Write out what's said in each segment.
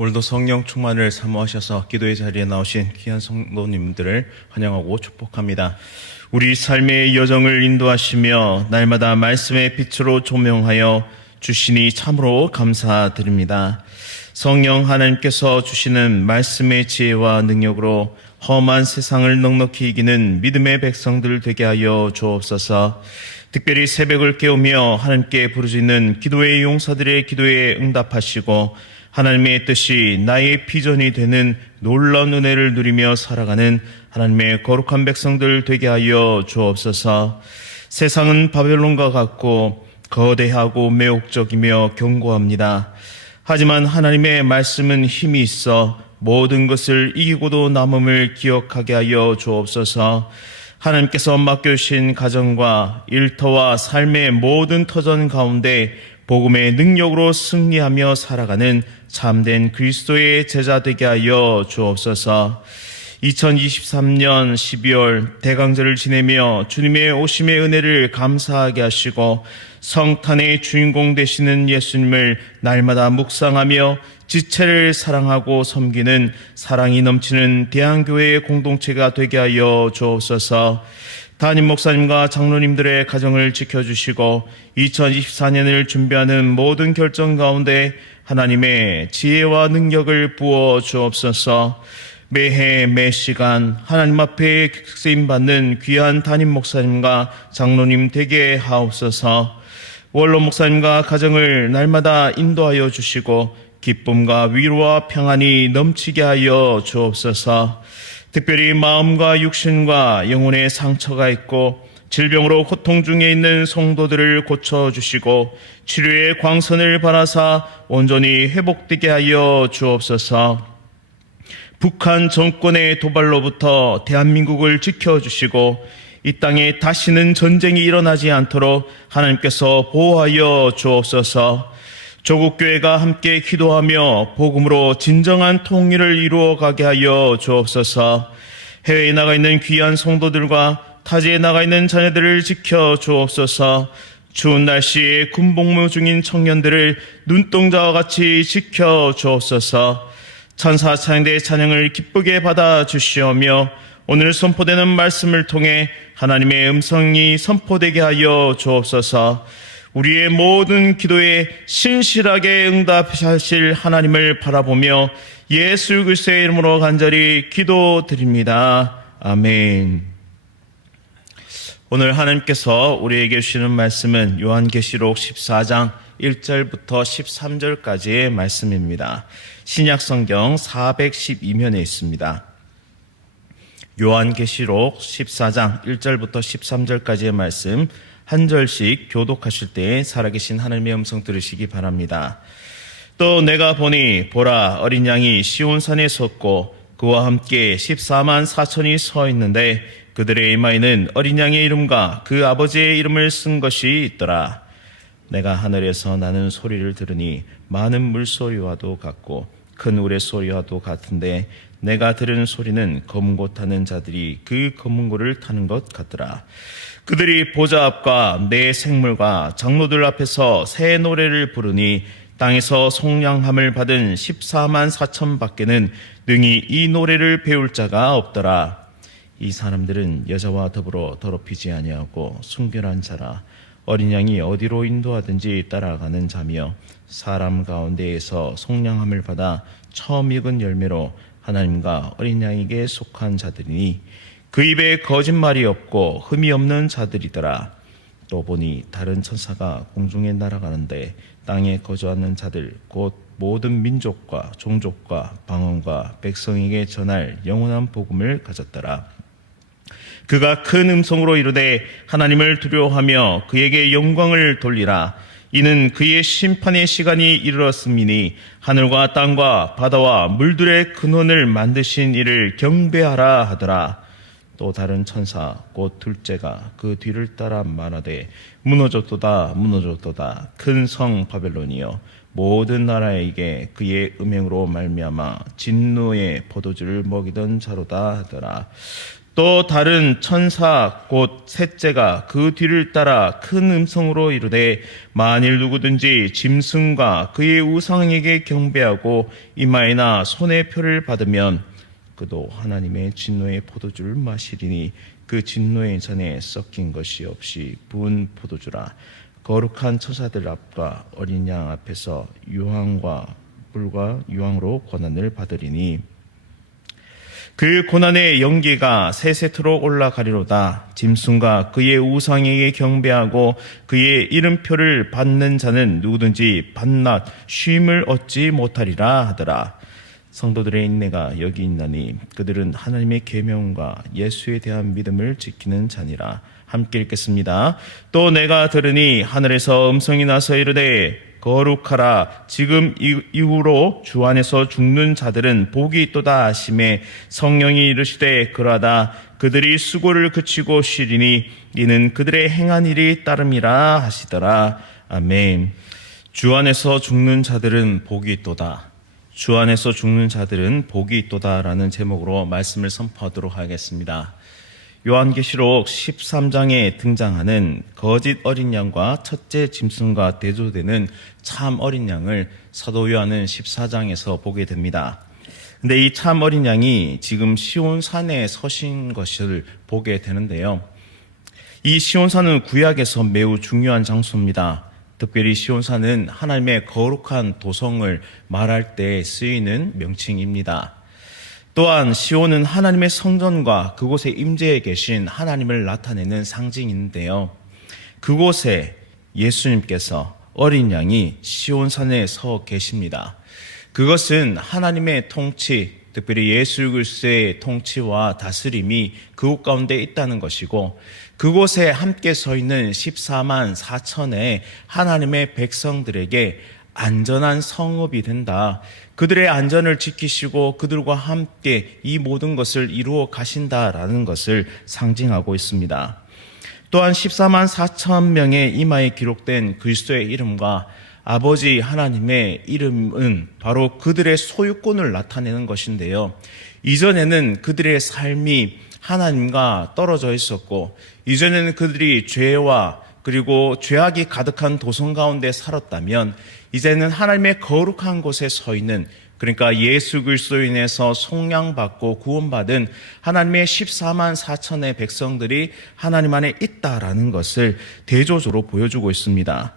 오늘도 성령 충만을 사모하셔서 기도의 자리에 나오신 귀한 성도님들을 환영하고 축복합니다. 우리 삶의 여정을 인도하시며 날마다 말씀의 빛으로 조명하여 주시니 참으로 감사드립니다. 성령 하나님께서 주시는 말씀의 지혜와 능력으로 험한 세상을 넉넉히 이기는 믿음의 백성들 되게 하여 주옵소서. 특별히 새벽을 깨우며 하나님께 부르짖는 기도의 용사들의 기도에 응답하시고 하나님의 뜻이 나의 비전이 되는 놀라운 은혜를 누리며 살아가는 하나님의 거룩한 백성들 되게 하여 주옵소서. 세상은 바벨론과 같고 거대하고 매혹적이며 견고합니다. 하지만 하나님의 말씀은 힘이 있어 모든 것을 이기고도 남음을 기억하게 하여 주옵소서. 하나님께서 맡겨주신 가정과 일터와 삶의 모든 터전 가운데 복음의 능력으로 승리하며 살아가는 참된 그리스도의 제자 되게 하여 주옵소서. 2023년 12월 대강절을 지내며 주님의 오심의 은혜를 감사하게 하시고 성탄의 주인공 되시는 예수님을 날마다 묵상하며 지체를 사랑하고 섬기는 사랑이 넘치는 대한교회의 공동체가 되게 하여 주옵소서. 담임 목사님과 장로님들의 가정을 지켜주시고 2024년을 준비하는 모든 결정 가운데 하나님의 지혜와 능력을 부어 주옵소서. 매해 매시간 하나님 앞에 쓰임받는 귀한 담임 목사님과 장로님 되게 하옵소서. 원로 목사님과 가정을 날마다 인도하여 주시고 기쁨과 위로와 평안이 넘치게 하여 주옵소서. 특별히 마음과 육신과 영혼의 상처가 있고 질병으로 고통 중에 있는 성도들을 고쳐주시고 치료의 광선을 바라사 온전히 회복되게 하여 주옵소서. 북한 정권의 도발로부터 대한민국을 지켜주시고 이 땅에 다시는 전쟁이 일어나지 않도록 하나님께서 보호하여 주옵소서. 조국교회가 함께 기도하며 복음으로 진정한 통일을 이루어가게 하여 주옵소서. 해외에 나가 있는 귀한 성도들과 타지에 나가 있는 자녀들을 지켜 주옵소서. 추운 날씨에 군복무 중인 청년들을 눈동자와 같이 지켜 주옵소서. 천사 찬양대의 찬양을 기쁘게 받아 주시오며 오늘 선포되는 말씀을 통해 하나님의 음성이 선포되게 하여 주옵소서. 우리의 모든 기도에 신실하게 응답하실 하나님을 바라보며 예수 그리스도의 이름으로 간절히 기도드립니다. 아멘. 오늘 하나님께서 우리에게 주시는 말씀은 요한계시록 14장 1절부터 13절까지의 말씀입니다. 신약성경 412면에 있습니다. 요한계시록 14장 1절부터 13절까지의 말씀 한 절씩 교독하실 때 살아계신 하나님의 음성 들으시기 바랍니다. 또 내가 보니 보라 어린 양이 시온산에 섰고 그와 함께 14만 4천이 서 있는데 그들의 이마에는 어린 양의 이름과 그 아버지의 이름을 쓴 것이 있더라. 내가 하늘에서 나는 소리를 들으니 많은 물소리와도 같고 큰 우레소리와도 같은데 내가 들은 소리는 검은 고 타는 자들이 그 검은 고를 타는 것 같더라. 그들이 보좌 앞과 내 생물과 장로들 앞에서 새 노래를 부르니 땅에서 속량함을 받은 14만 4천 밖에는 능히 이 노래를 배울 자가 없더라. 이 사람들은 여자와 더불어 더럽히지 아니하고 순결한 자라. 어린 양이 어디로 인도하든지 따라가는 자며 사람 가운데에서 속량함을 받아 처음 익은 열매로 하나님과 어린 양에게 속한 자들이니 그 입에 거짓말이 없고 흠이 없는 자들이더라. 또 보니 다른 천사가 공중에 날아가는데 땅에 거주하는 자들 곧 모든 민족과 종족과 방언과 백성에게 전할 영원한 복음을 가졌더라. 그가 큰 음성으로 이르되 하나님을 두려워하며 그에게 영광을 돌리라. 이는 그의 심판의 시간이 이르렀음이니 하늘과 땅과 바다와 물들의 근원을 만드신 이를 경배하라 하더라. 또 다른 천사 곧 둘째가 그 뒤를 따라 말하되 무너졌도다 무너졌도다 큰 성 바벨론이여 모든 나라에게 그의 음행으로 말미암아 진노의 포도주를 먹이던 자로다 하더라. 또 다른 천사 곧 셋째가 그 뒤를 따라 큰 음성으로 이르되 만일 누구든지 짐승과 그의 우상에게 경배하고 이마에나 손에 표를 받으면 그도 하나님의 진노의 포도주를 마시리니 그 진노의 잔에 섞인 것이 없이 부은 포도주라. 거룩한 천사들 앞과 어린 양 앞에서 유황과 불과 유황으로 고난을 받으리니 그 고난의 연기가 세세토록 올라가리로다. 짐승과 그의 우상에게 경배하고 그의 이름표를 받는 자는 누구든지 밤낮 쉼을 얻지 못하리라 하더라. 성도들의 인내가 여기 있나니 그들은 하나님의 계명과 예수에 대한 믿음을 지키는 자니라. 함께 읽겠습니다. 또 내가 들으니 하늘에서 음성이 나서 이르되 거룩하라. 지금 이후로 주 안에서 죽는 자들은 복이 있도다 하시매 성령이 이르시되 그러하다. 그들이 수고를 그치고 쉬리니 이는 그들의 행한 일이 따름이라 하시더라. 아멘. 주 안에서 죽는 자들은 복이 있도다. 주 안에서 죽는 자들은 복이 있도다라는 제목으로 말씀을 선포하도록 하겠습니다. 요한계시록 13장에 등장하는 거짓 어린 양과 첫째 짐승과 대조되는 참 어린 양을 사도 요한은 14장에서 보게 됩니다. 근데 이 참 어린 양이 지금 시온산에 서신 것을 보게 되는데요. 이 시온산은 구약에서 매우 중요한 장소입니다. 특별히 시온산은 하나님의 거룩한 도성을 말할 때 쓰이는 명칭입니다. 또한 시온은 하나님의 성전과 그곳에 임재해 계신 하나님을 나타내는 상징인데요. 그곳에 예수님께서 어린 양이 시온산에 서 계십니다. 그것은 하나님의 통치, 특별히 예수 그리스도의 통치와 다스림이 그곳 가운데 있다는 것이고 그곳에 함께 서 있는 14만 4천의 하나님의 백성들에게 안전한 성읍이 된다. 그들의 안전을 지키시고 그들과 함께 이 모든 것을 이루어 가신다라는 것을 상징하고 있습니다. 또한 14만 4천 명의 이마에 기록된 그리스도의 이름과 아버지 하나님의 이름은 바로 그들의 소유권을 나타내는 것인데요. 이전에는 그들의 삶이 하나님과 떨어져 있었고 이전에는 그들이 죄와 그리고 죄악이 가득한 도성 가운데 살았다면 이제는 하나님의 거룩한 곳에 서 있는, 그러니까 예수 그리스도로 인해서 속량받고 구원받은 하나님의 14만 4천의 백성들이 하나님 안에 있다라는 것을 대조적으로 보여주고 있습니다.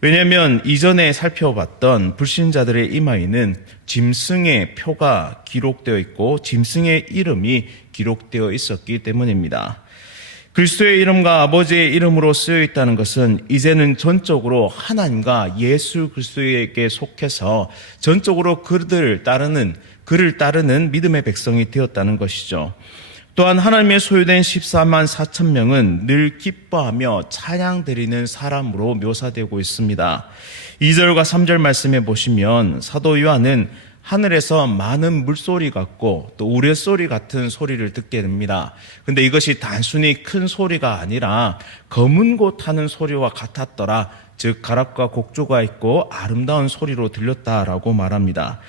왜냐하면 이전에 살펴봤던 불신자들의 이마에는 짐승의 표가 기록되어 있고 짐승의 이름이 기록되어 있었기 때문입니다. 그리스도의 이름과 아버지의 이름으로 쓰여 있다는 것은 이제는 전적으로 하나님과 예수 그리스도에게 속해서 전적으로 그를 따르는 믿음의 백성이 되었다는 것이죠. 또한 하나님의 소유된 14만 4천 명은 늘 기뻐하며 찬양 드리는 사람으로 묘사되고 있습니다. 2절과 3절 말씀에 보시면 사도 요한은 하늘에서 많은 물소리 같고 또 우레소리 같은 소리를 듣게 됩니다. 근데 이것이 단순히 큰 소리가 아니라 검은 곳 하는 소리와 같았더라. 즉 가락과 곡조가 있고 아름다운 소리로 들렸다라고 말합니다.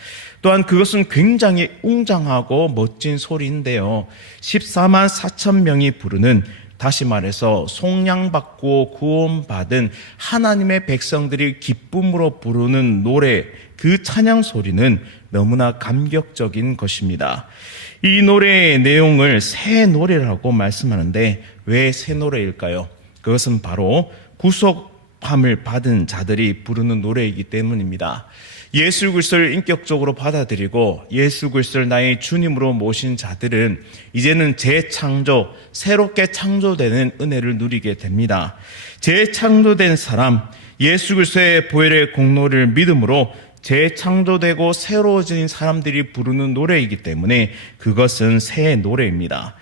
또한 그것은 굉장히 웅장하고 멋진 소리인데요. 14만 4천 명이 부르는, 다시 말해서 속량받고 구원받은 하나님의 백성들이 기쁨으로 부르는 노래, 그 찬양 소리는 너무나 감격적인 것입니다. 이 노래의 내용을 새 노래라고 말씀하는데 왜 새 노래일까요? 그것은 바로 구속함을 받은 자들이 부르는 노래이기 때문입니다. 예수 그리스도를 인격적으로 받아들이고 예수 그리스도를 나의 주님으로 모신 자들은 이제는 재창조, 새롭게 창조되는 은혜를 누리게 됩니다. 재창조된 사람, 예수 그리스도의 보혈의 공로를 믿음으로 재창조되고 새로워진 사람들이 부르는 노래이기 때문에 그것은 새 노래입니다.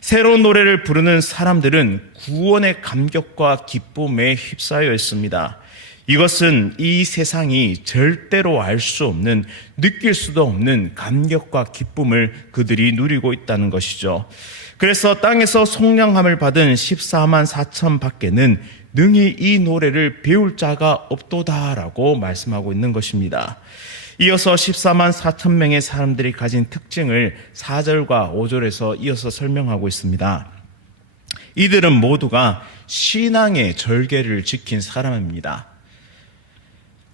새로운 노래를 부르는 사람들은 구원의 감격과 기쁨에 휩싸여 있습니다. 이것은 이 세상이 절대로 알 수 없는, 느낄 수도 없는 감격과 기쁨을 그들이 누리고 있다는 것이죠. 그래서 땅에서 속량함을 받은 14만 4천 밖에는 능히 이 노래를 배울 자가 없도다라고 말씀하고 있는 것입니다. 이어서 14만 4천 명의 사람들이 가진 특징을 4절과 5절에서 이어서 설명하고 있습니다. 이들은 모두가 신앙의 절개를 지킨 사람입니다.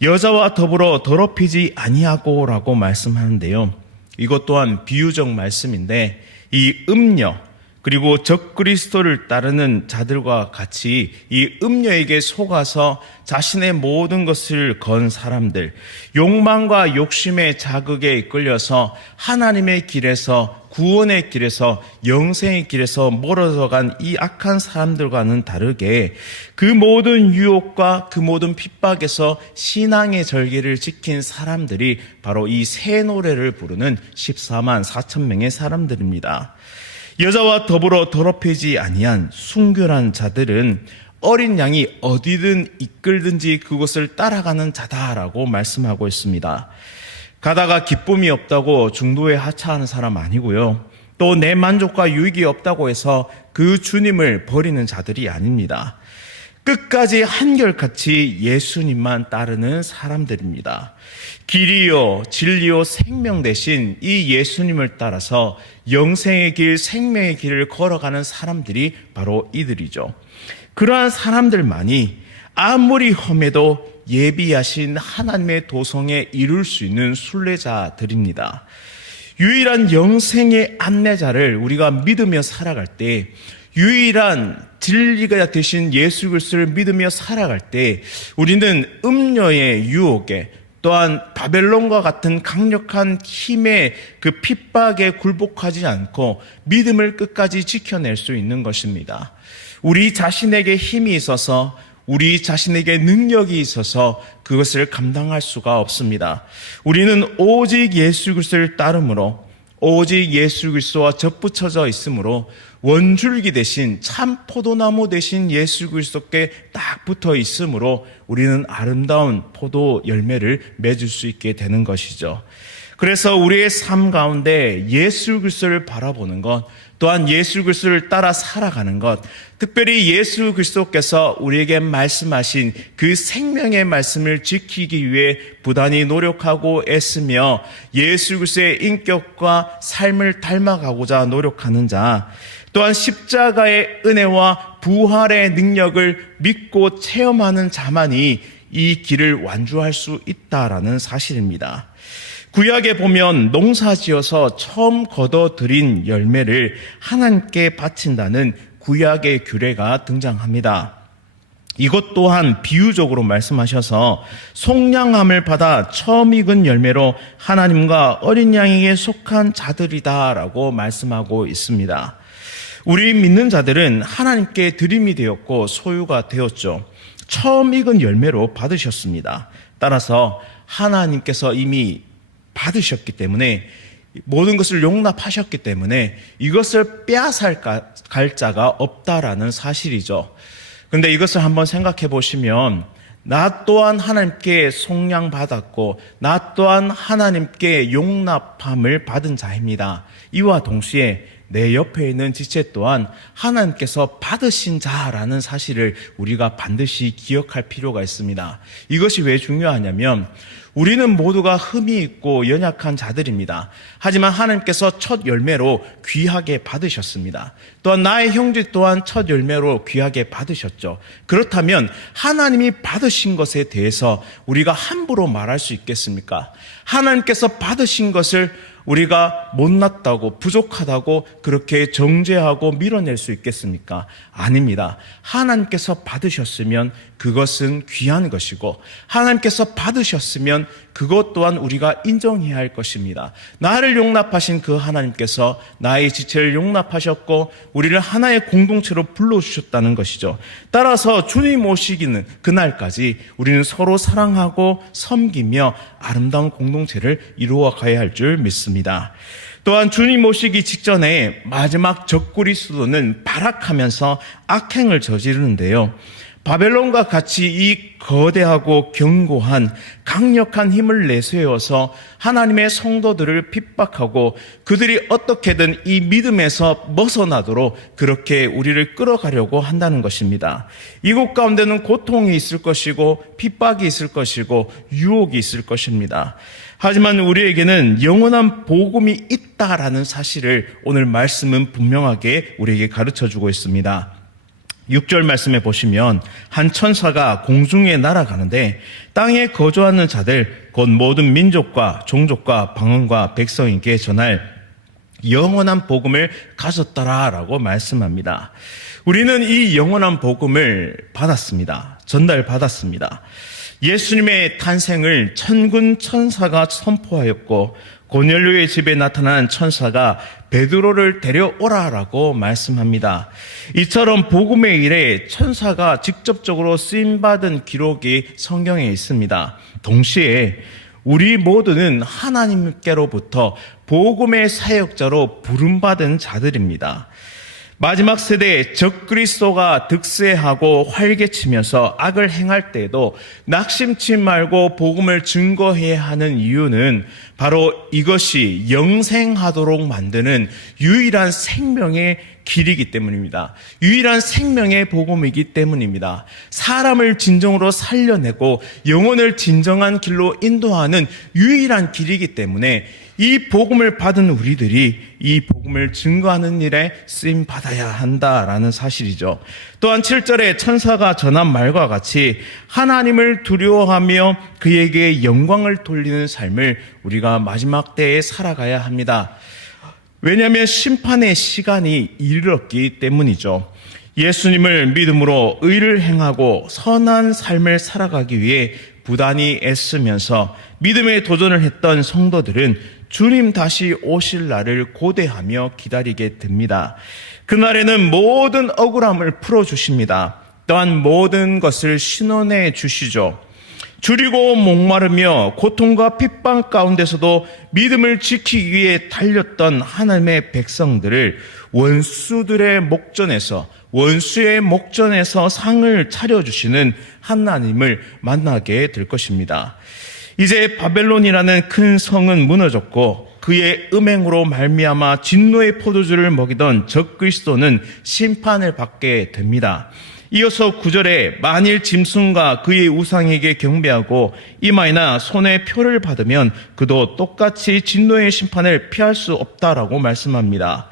여자와 더불어 더럽히지 아니하고라고 말씀하는데요. 이것 또한 비유적 말씀인데 이 음녀 그리고 적그리스도를 따르는 자들과 같이 이 음녀에게 속아서 자신의 모든 것을 건 사람들, 욕망과 욕심의 자극에 이끌려서 하나님의 길에서 구원의 길에서 영생의 길에서 멀어져 간 이 악한 사람들과는 다르게 그 모든 유혹과 그 모든 핍박에서 신앙의 절개를 지킨 사람들이 바로 이 새 노래를 부르는 14만 4천 명의 사람들입니다. 여자와 더불어 더럽히지 아니한 순결한 자들은 어린 양이 어디든 이끌든지 그곳을 따라가는 자다라고 말씀하고 있습니다. 가다가 기쁨이 없다고 중도에 하차하는 사람 아니고요. 또 내 만족과 유익이 없다고 해서 그 주님을 버리는 자들이 아닙니다. 끝까지 한결같이 예수님만 따르는 사람들입니다. 길이요 진리요 생명 대신 이 예수님을 따라서 영생의 길, 생명의 길을 걸어가는 사람들이 바로 이들이죠. 그러한 사람들만이 아무리 험해도 예비하신 하나님의 도성에 이룰 수 있는 순례자들입니다. 유일한 영생의 안내자를 우리가 믿으며 살아갈 때, 유일한 진리가 되신 예수 그리스도를 믿으며 살아갈 때 우리는 음녀의 유혹에 또한 바벨론과 같은 강력한 힘의 그 핍박에 굴복하지 않고 믿음을 끝까지 지켜낼 수 있는 것입니다. 우리 자신에게 힘이 있어서 우리 자신에게 능력이 있어서 그것을 감당할 수가 없습니다. 우리는 오직 예수 그리스도를 따름으로 오직 예수 그리스도와 접붙여져 있으므로 원줄기 대신 참 포도나무 대신 예수 그리스도께 딱 붙어 있으므로 우리는 아름다운 포도 열매를 맺을 수 있게 되는 것이죠. 그래서 우리의 삶 가운데 예수 그리스도를 바라보는 것, 또한 예수 그리스도를 따라 살아가는 것, 특별히 예수 그리스도께서 우리에게 말씀하신 그 생명의 말씀을 지키기 위해 부단히 노력하고 애쓰며 예수 그리스도의 인격과 삶을 닮아가고자 노력하는 자, 또한 십자가의 은혜와 부활의 능력을 믿고 체험하는 자만이 이 길을 완주할 수 있다라는 사실입니다. 구약에 보면 농사지어서 처음 거둬들인 열매를 하나님께 바친다는 구약의 규례가 등장합니다. 이것 또한 비유적으로 말씀하셔서 속량함을 받아 처음 익은 열매로 하나님과 어린 양에게 속한 자들이다라고 말씀하고 있습니다. 우리 믿는 자들은 하나님께 드림이 되었고 소유가 되었죠. 처음 익은 열매로 받으셨습니다. 따라서 하나님께서 이미 받으셨기 때문에 모든 것을 용납하셨기 때문에 이것을 빼앗아갈 자가 없다라는 사실이죠. 그런데 이것을 한번 생각해 보시면 나 또한 하나님께 속량받았고 나 또한 하나님께 용납함을 받은 자입니다. 이와 동시에 내 옆에 있는 지체 또한 하나님께서 받으신 자라는 사실을 우리가 반드시 기억할 필요가 있습니다. 이것이 왜 중요하냐면 우리는 모두가 흠이 있고 연약한 자들입니다. 하지만 하나님께서 첫 열매로 귀하게 받으셨습니다. 또한 나의 형제 또한 첫 열매로 귀하게 받으셨죠. 그렇다면 하나님이 받으신 것에 대해서 우리가 함부로 말할 수 있겠습니까? 하나님께서 받으신 것을 우리가 못났다고 부족하다고 그렇게 정죄하고 밀어낼 수 있겠습니까? 아닙니다. 하나님께서 받으셨으면 그것은 귀한 것이고 하나님께서 받으셨으면 그것 또한 우리가 인정해야 할 것입니다. 나를 용납하신 그 하나님께서 나의 지체를 용납하셨고 우리를 하나의 공동체로 불러주셨다는 것이죠. 따라서 주님 오시기는 그날까지 우리는 서로 사랑하고 섬기며 아름다운 공동체를 이루어 가야 할 줄 믿습니다. 또한 주님 오시기 직전에 마지막 적그리스도는 발악하면서 악행을 저지르는데요. 바벨론과 같이 이 거대하고 견고한 강력한 힘을 내세워서 하나님의 성도들을 핍박하고 그들이 어떻게든 이 믿음에서 벗어나도록 그렇게 우리를 끌어가려고 한다는 것입니다. 이곳 가운데는 고통이 있을 것이고 핍박이 있을 것이고 유혹이 있을 것입니다. 하지만 우리에게는 영원한 복음이 있다라는 사실을 오늘 말씀은 분명하게 우리에게 가르쳐주고 있습니다. 6절 말씀에 보시면 한 천사가 공중에 날아가는데 땅에 거주하는 자들 곧 모든 민족과 종족과 방언과 백성에게 전할 영원한 복음을 가졌더라라고 말씀합니다. 우리는 이 영원한 복음을 받았습니다. 전달받았습니다. 예수님의 탄생을 천군 천사가 선포하였고 고넬료의 집에 나타난 천사가 베드로를 데려오라라고 말씀합니다. 이처럼 복음의 일에 천사가 직접적으로 쓰임받은 기록이 성경에 있습니다. 동시에 우리 모두는 하나님께로부터 복음의 사역자로 부름받은 자들입니다. 마지막 세대에 적그리스도가 득세하고 활개치면서 악을 행할 때에도 낙심치 말고 복음을 증거해야 하는 이유는 바로 이것이 영생하도록 만드는 유일한 생명의 길이기 때문입니다. 유일한 생명의 복음이기 때문입니다. 사람을 진정으로 살려내고 영혼을 진정한 길로 인도하는 유일한 길이기 때문에 이 복음을 받은 우리들이 이 복음을 증거하는 일에 쓰임 받아야 한다라는 사실이죠. 또한 7절에 천사가 전한 말과 같이 하나님을 두려워하며 그에게 영광을 돌리는 삶을 우리가 마지막 때에 살아가야 합니다. 왜냐하면 심판의 시간이 이르렀기 때문이죠. 예수님을 믿음으로 의를 행하고 선한 삶을 살아가기 위해 부단히 애쓰면서 믿음의 도전을 했던 성도들은 주님 다시 오실 날을 고대하며 기다리게 됩니다. 그날에는 모든 억울함을 풀어주십니다. 또한 모든 것을 신원해 주시죠. 줄이고 목마르며 고통과 핍박 가운데서도 믿음을 지키기 위해 달렸던 하나님의 백성들을 원수의 목전에서 상을 차려주시는 하나님을 만나게 될 것입니다. 이제 바벨론이라는 큰 성은 무너졌고 그의 음행으로 말미암아 진노의 포도주를 먹이던 적그리스도는 심판을 받게 됩니다. 이어서 9절에 만일 짐승과 그의 우상에게 경배하고 이마에나 손에 표를 받으면 그도 똑같이 진노의 심판을 피할 수 없다라고 말씀합니다.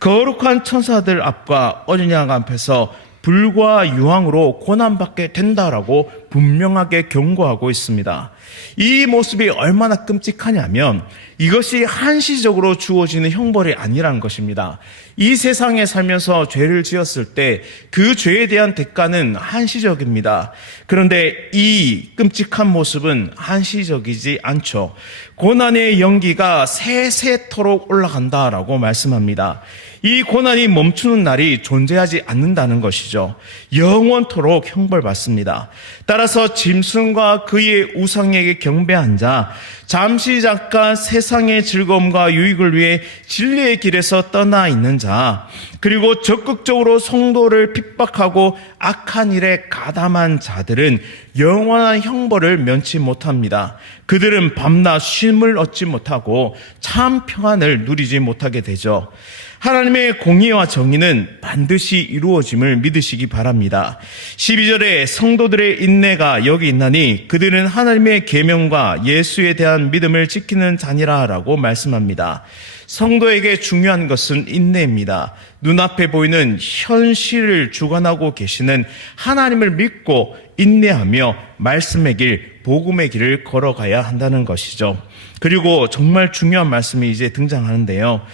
거룩한 천사들 앞과 어린 양 앞에서 불과 유황으로 고난받게 된다라고 분명하게 경고하고 있습니다. 이 모습이 얼마나 끔찍하냐면 이것이 한시적으로 주어지는 형벌이 아니라는 것입니다. 이 세상에 살면서 죄를 지었을 때 그 죄에 대한 대가는 한시적입니다. 그런데 이 끔찍한 모습은 한시적이지 않죠. 고난의 연기가 세세토록 올라간다라고 말씀합니다. 이 고난이 멈추는 날이 존재하지 않는다는 것이죠. 영원토록 형벌받습니다. 따라서 짐승과 그의 우상에게 경배한 자, 잠시 잠깐 세상의 즐거움과 유익을 위해 진리의 길에서 떠나 있는 자, 그리고 적극적으로 성도를 핍박하고 악한 일에 가담한 자들은 영원한 형벌을 면치 못합니다. 그들은 밤낮 쉼을 얻지 못하고 참 평안을 누리지 못하게 되죠. 하나님의 공의와 정의는 반드시 이루어짐을 믿으시기 바랍니다. 12절에 성도들의 인내가 여기 있나니 그들은 하나님의 계명과 예수에 대한 믿음을 지키는 자니라라고 말씀합니다. 성도에게 중요한 것은 인내입니다. 눈앞에 보이는 현실을 주관하고 계시는 하나님을 믿고 인내하며 말씀의 길, 복음의 길을 걸어가야 한다는 것이죠. 그리고 정말 중요한 말씀이 이제 등장하는데요.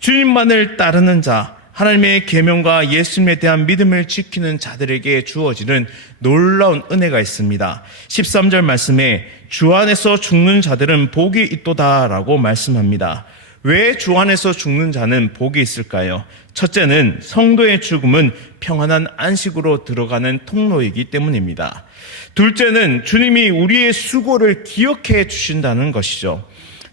주님만을 따르는 자, 하나님의 계명과 예수님에 대한 믿음을 지키는 자들에게 주어지는 놀라운 은혜가 있습니다. 13절 말씀에 주 안에서 죽는 자들은 복이 있도다라고 말씀합니다. 왜 주 안에서 죽는 자는 복이 있을까요? 첫째는 성도의 죽음은 평안한 안식으로 들어가는 통로이기 때문입니다. 둘째는 주님이 우리의 수고를 기억해 주신다는 것이죠.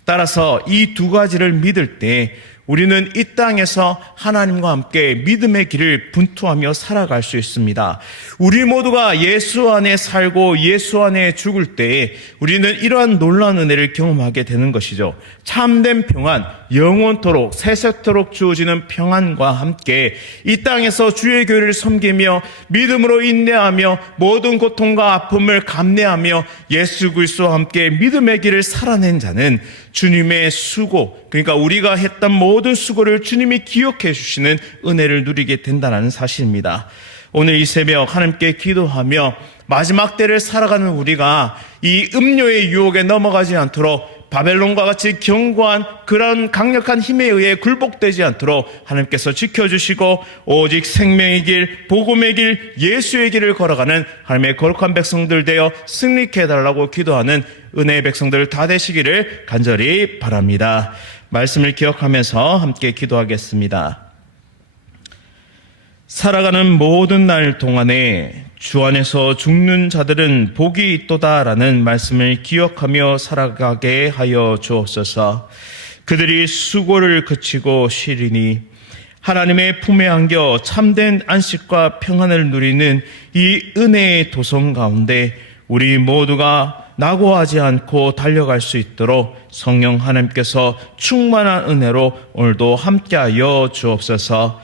따라서 이 두 가지를 믿을 때 우리는 이 땅에서 하나님과 함께 믿음의 길을 분투하며 살아갈 수 있습니다. 우리 모두가 예수 안에 살고 예수 안에 죽을 때에 우리는 이러한 놀라운 은혜를 경험하게 되는 것이죠. 참된 평안, 영원토록 세세토록 주어지는 평안과 함께 이 땅에서 주의 교회를 섬기며 믿음으로 인내하며 모든 고통과 아픔을 감내하며 예수 그리스도와 함께 믿음의 길을 살아낸 자는 주님의 수고, 그러니까 우리가 했던 모든 수고를 주님이 기억해 주시는 은혜를 누리게 된다는 사실입니다. 오늘 이 새벽 하나님께 기도하며 마지막 때를 살아가는 우리가 이 음료의 유혹에 넘어가지 않도록 바벨론과 같이 견고한 그런 강력한 힘에 의해 굴복되지 않도록 하나님께서 지켜주시고 오직 생명의 길, 복음의 길, 예수의 길을 걸어가는 하나님의 거룩한 백성들 되어 승리케 해달라고 기도하는 은혜의 백성들 다 되시기를 간절히 바랍니다. 말씀을 기억하면서 함께 기도하겠습니다. 살아가는 모든 날 동안에 주 안에서 죽는 자들은 복이 있도다라는 말씀을 기억하며 살아가게 하여 주옵소서. 그들이 수고를 그치고 쉬리니 하나님의 품에 안겨 참된 안식과 평안을 누리는 이 은혜의 도성 가운데 우리 모두가 낙오하지 않고 달려갈 수 있도록 성령 하나님께서 충만한 은혜로 오늘도 함께하여 주옵소서.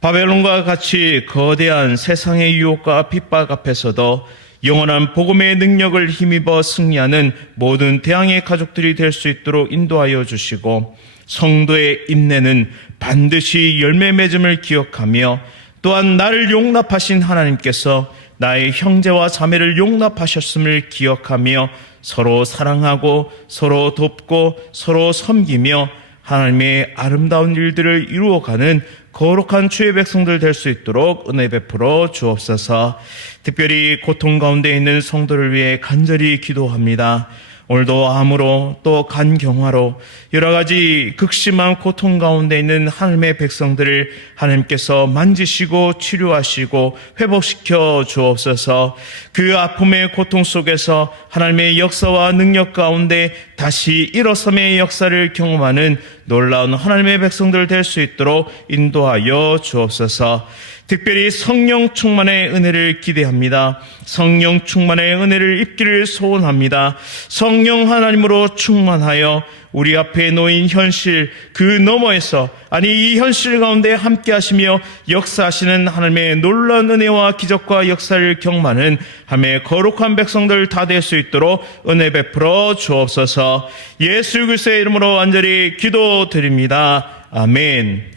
바벨론과 같이 거대한 세상의 유혹과 핍박 앞에서도 영원한 복음의 능력을 힘입어 승리하는 모든 대항의 가족들이 될 수 있도록 인도하여 주시고 성도의 인내는 반드시 열매 맺음을 기억하며 또한 나를 용납하신 하나님께서 나의 형제와 자매를 용납하셨음을 기억하며 서로 사랑하고 서로 돕고 서로 섬기며 하나님의 아름다운 일들을 이루어가는 거룩한 주의 백성들 될 수 있도록 은혜 베풀어 주옵소서. 특별히 고통 가운데 있는 성도를 위해 간절히 기도합니다. 오늘도 암으로 또 간경화로 여러 가지 극심한 고통 가운데 있는 하나님의 백성들을 하나님께서 만지시고 치료하시고 회복시켜 주옵소서. 그 아픔의 고통 속에서 하나님의 역사와 능력 가운데 다시 일어섬의 역사를 경험하는 놀라운 하나님의 백성들 될 수 있도록 인도하여 주옵소서. 특별히 성령 충만의 은혜를 기대합니다. 성령 충만의 은혜를 입기를 소원합니다. 성령 하나님으로 충만하여 우리 앞에 놓인 현실 그 너머에서 이 현실 가운데 함께 하시며 역사하시는 하나님의 놀라운 은혜와 기적과 역사를 경험하는 하나님의 거룩한 백성들 다 될 수 있도록 은혜 베풀어 주옵소서. 예수 그리스도의 이름으로 간절히 기도드립니다. 아멘.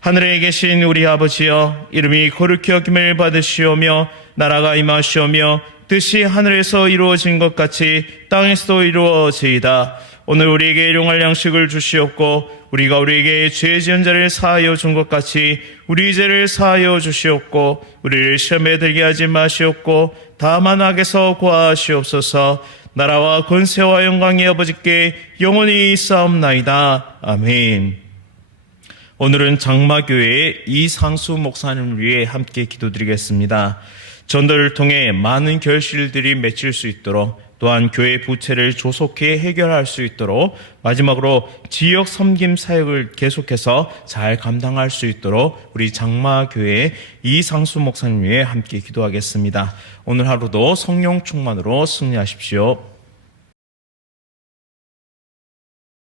하늘에 계신 우리 아버지여, 이름이 거룩히 여김을 받으시오며 나라가 임하시오며 뜻이 하늘에서 이루어진 것 같이 땅에서도 이루어지이다. 오늘 우리에게 일용할 양식을 주시옵고 우리가 우리에게 죄 지은 자를 사하여 준 것 같이 우리 죄를 사하여 주시옵고 우리를 시험에 들게 하지 마시옵고 다만 악에서 구하시옵소서. 나라와 권세와 영광이 아버지께 영원히 있사옵나이다. 아멘. 오늘은 장마교회의 이상수 목사님을 위해 함께 기도드리겠습니다. 전도를 통해 많은 결실들이 맺힐 수 있도록 또한 교회 부채를 조속히 해결할 수 있도록 마지막으로 지역 섬김 사역을 계속해서 잘 감당할 수 있도록 우리 장마교회의 이상수 목사님 위해 함께 기도하겠습니다. 오늘 하루도 성령 충만으로 승리하십시오.